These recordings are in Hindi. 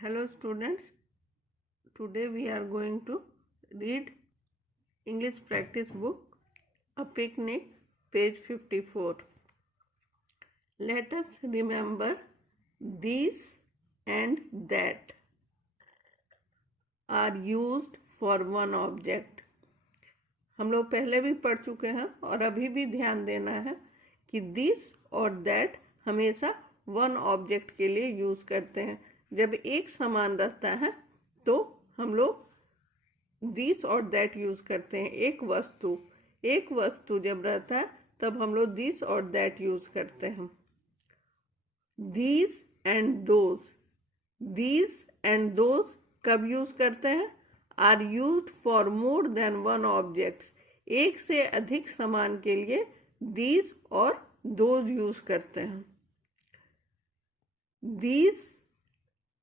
Hello students, today we are going to read English practice book, A Picnic, page 54. Let us remember these and that are used for one object. हम लोग पहले भी पढ़ चुके हैं और अभी भी ध्यान देना है कि दिस और दैट हमेशा वन ऑब्जेक्ट के लिए यूज करते हैं। जब एक समान रहता है तो हम लोग दिस और दैट यूज करते हैं। एक वस्तु जब रहता है तब हम लोग दिस और दैट यूज करते हैं। दीज एंड दोज कब यूज करते हैं? Are used for more than one objects. एक से अधिक सामान के लिए दीज और दोज यूज करते हैं। दीज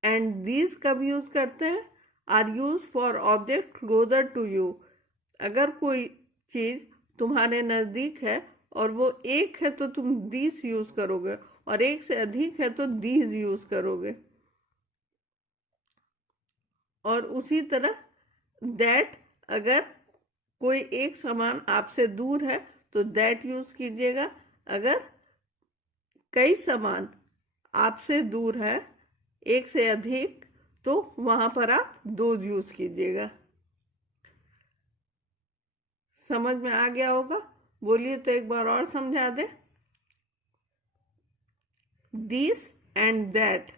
एंड दीज कब यूज करते हैं? Are use for object closer to you. अगर कोई चीज तुम्हारे नजदीक है और वो एक है तो तुम दिस यूज करोगे, और एक से अधिक है तो दीज यूज करोगे। और उसी तरह दैट, अगर कोई एक सामान आपसे दूर है तो दैट यूज कीजिएगा। अगर कई सामान आपसे दूर है, एक से अधिक, तो वहां पर आप दोज यूज कीजिएगा। समझ में आ गया होगा? बोलिए तो एक बार और समझा दे। This and that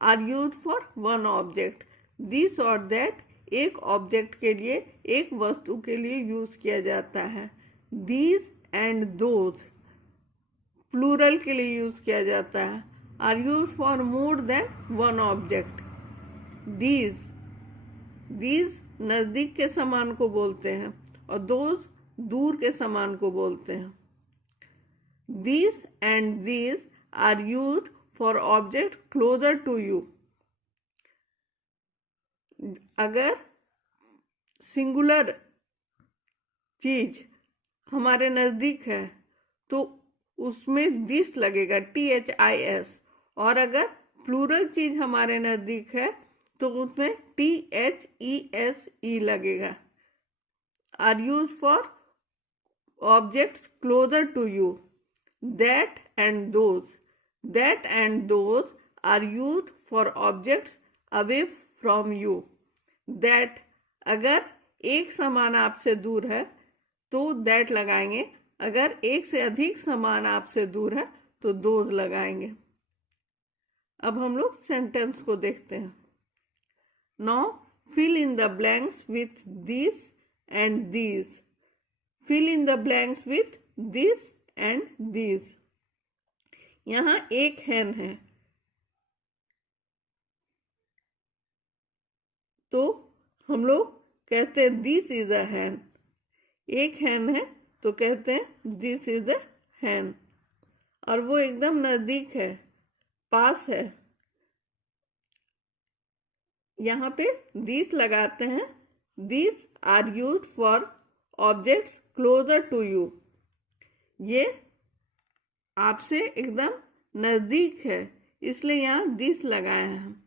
are use for one object. This और दैट एक ऑब्जेक्ट के लिए, एक वस्तु के लिए यूज किया जाता है। दीज एंड दोज प्लूरल के लिए यूज किया जाता है। Are use for more than one object. These नजदीक के सामान को बोलते हैं और दोज दूर के सामान को बोलते हैं। This and these are use for object closer to you. अगर सिंगुलर चीज हमारे नजदीक है तो उसमें दिस लगेगा, THIS। और अगर प्लूरल चीज हमारे नजदीक है तो उसमें THESE लगेगा। Are use for objects closer to you. That and those are use for objects away from you. That, अगर एक सामान आपसे दूर है तो दैट लगाएंगे। अगर एक से अधिक सामान आपसे दूर है तो दोज लगाएंगे। अब हम लोग सेंटेंस को देखते हैं। Now fill in the blanks with this and these. Fill in the blanks with this and these. यहां एक हैन है तो हम लोग कहते हैं दिस इज अ हैन। एक हैन है तो कहते हैं दिस इज अ हैन। और वो एकदम नजदीक है, पास है। यहाँ पे दिस लगाते हैं। This are use for objects closer to you. ये आपसे एकदम नजदीक है, इसलिए यहाँ दिस लगाए हैं।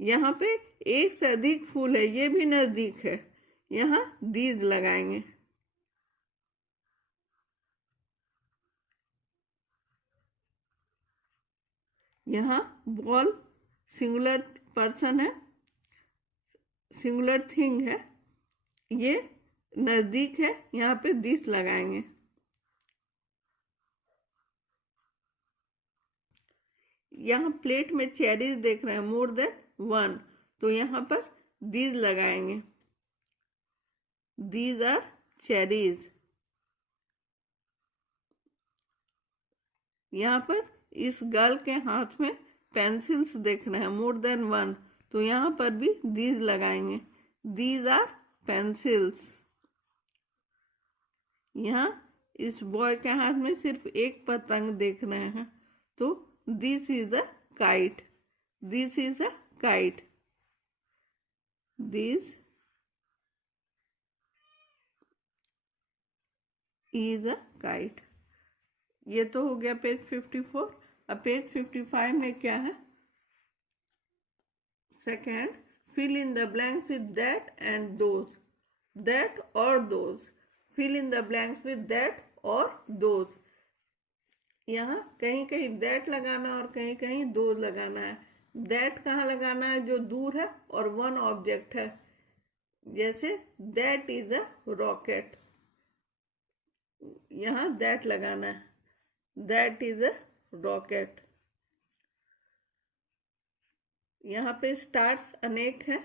यहाँ पे एक से अधिक फूल है, ये भी नजदीक है, यहाँ दीज लगाएंगे। यहाँ बॉल सिंगुलर पर्सन है, सिंगुलर थिंग है, ये नजदीक है, यहाँ पे दिस लगाएंगे। यहाँ प्लेट में चेरीज देख रहे हैं, मोर देन वन, तो यहाँ पर दीज लगाएंगे। These are cherries. यहाँ पर इस गर्ल के हाथ में पेंसिल्स देख रहे हैं, मोर देन वन, तो यहाँ पर भी दीज लगाएंगे। These are pencils. यहाँ इस बॉय के हाथ में सिर्फ एक पतंग देख रहे हैं, तो this is a kite. This is a kite. This is a kite. ये तो हो गया पेज 54। अब पेज 55 में क्या है? Second, fill in the blanks with that and those. That or those. Fill in the blanks with that or those. यहाँ कहीं कहीं that लगाना और कहीं कहीं those लगाना है. that कहाँ लगाना है? जो दूर है और one object है. जैसे that is a rocket. यहाँ that लगाना है. that is a rocket. यहाँ पे स्टार्स अनेक हैं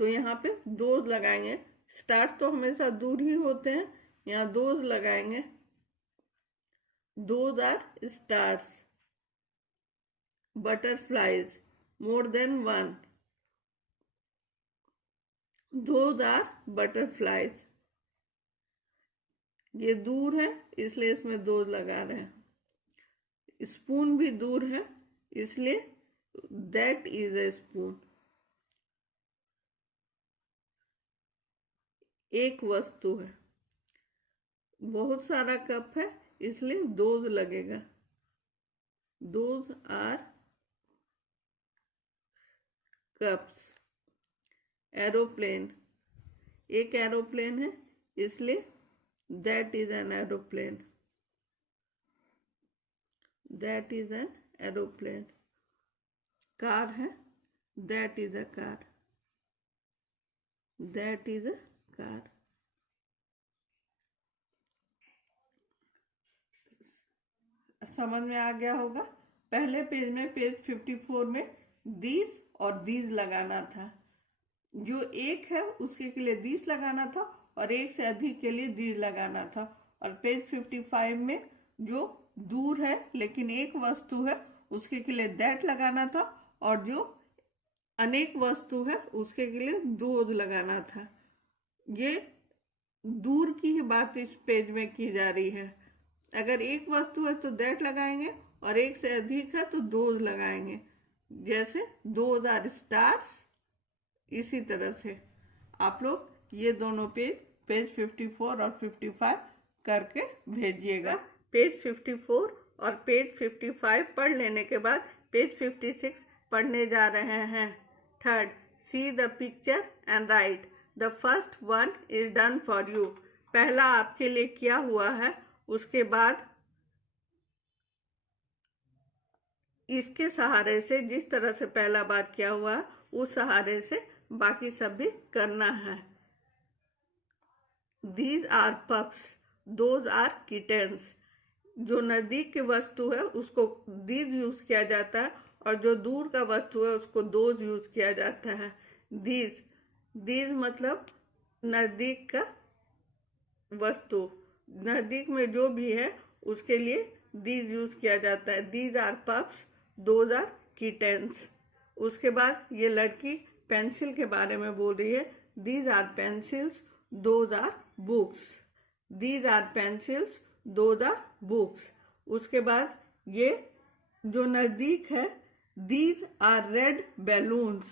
तो यहाँ पे दोज लगाएंगे. स्टार्स तो हमेशा दूर ही होते हैं, यहाँ दोज लगाएंगे. Those are stars. Butterflies, more than one. Those are butterflies. ये दूर है इसलिए इसमें दोज लगा रहे हैं. स्पून भी दूर है इसलिए that is a spoon. एक वस्तु है. बहुत सारा कप है इसलिए those लगेगा. Those are cups. एरोप्लेन, एक एरोप्लेन है इसलिए that is an aeroplane. That is an aeroplane. Car है, that is a car. That is a car. समझ में आ गया होगा. पहले पेज में, पेज 54 में these और these लगाना था. जो एक है उसके के लिए these लगाना था और एक से अधिक के लिए these लगाना था. और पेज 55 में जो दूर है लेकिन एक वस्तु है उसके के लिए that लगाना था और जो अनेक वस्तु है उसके के लिए those लगाना था. ये दूर की ही बात इस पेज में की जा रही है. अगर एक वस्तु है तो that लगाएंगे और एक से अधिक है तो those लगाएंगे. जैसे those are stars. इसी तरह से आप लोग ये दोनों पेज 54 और 55 करके भेजिएगा. पेज 54 और पेज 55 पढ़ लेने के बाद पेज 56 पढ़ने जा रहे हैं. Third, see the picture and right. The first one is done for you. पहला आपके लिए किया हुआ है. उसके बाद इसके सहारे से, जिस तरह से पहला बार किया हुआ है उस सहारे से बाकी सब भी करना है. These are pups. Those are kittens. जो नजदीक की वस्तु है उसको these यूज किया जाता है और जो दूर का वस्तु है उसको those यूज किया जाता है. These मतलब नजदीक का वस्तु. नजदीक में जो भी है उसके लिए these यूज किया जाता है. These are pups. Those are kittens. उसके बाद ये लड़की पेंसिल के बारे में बोल रही है. These are pencils. Those are books. These are pencils. Those are books. उसके बाद ये जो नजदीक है these are red balloons.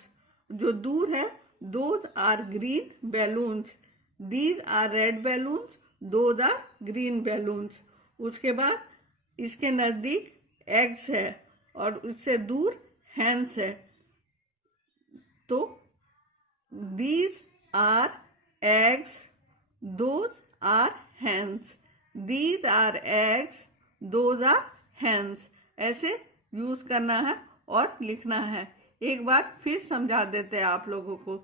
जो दूर है those are green balloons. These are red balloons. Those are green balloons. उसके बाद इसके नजदीक eggs है और इससे दूर hens है. तो these are eggs. Those are hens. These are eggs. Those are hens. ऐसे यूज करना है और लिखना है. एक बार फिर समझा देते हैं आप लोगों को.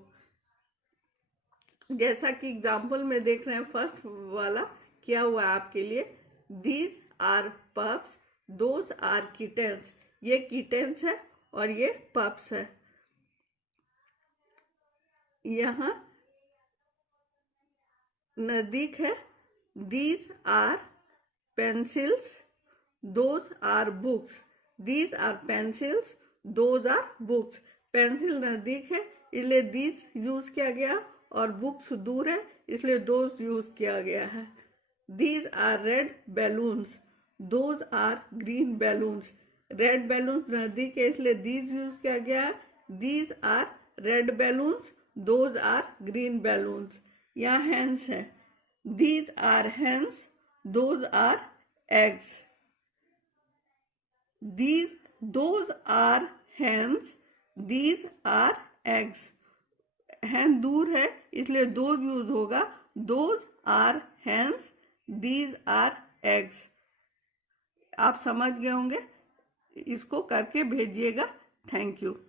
जैसा कि एग्जाम्पल में देख रहे हैं, फर्स्ट वाला किया हुआ है आपके लिए. These are pups. Those are kittens. ये kittens है और ये pups है. यहाँ नजदीक है these are pencils. Those are books. These are pencils. Those are books. Pencil नजदीक है इसलिए these यूज किया गया और बुक्स दूर है इसलिए those यूज किया गया है. These are red balloons. Those are green balloons. Red balloons नजदीक है इसलिए these यूज किया गया है. These are red balloons. Those are green balloons. यहाँ hens है. These are hens. Those are eggs. Those are hens. These are eggs. hen दूर है इसलिए those यूज होगा. those are hens, these are eggs. आप समझ गए होंगे. इसको करके भेजिएगा. Thank you.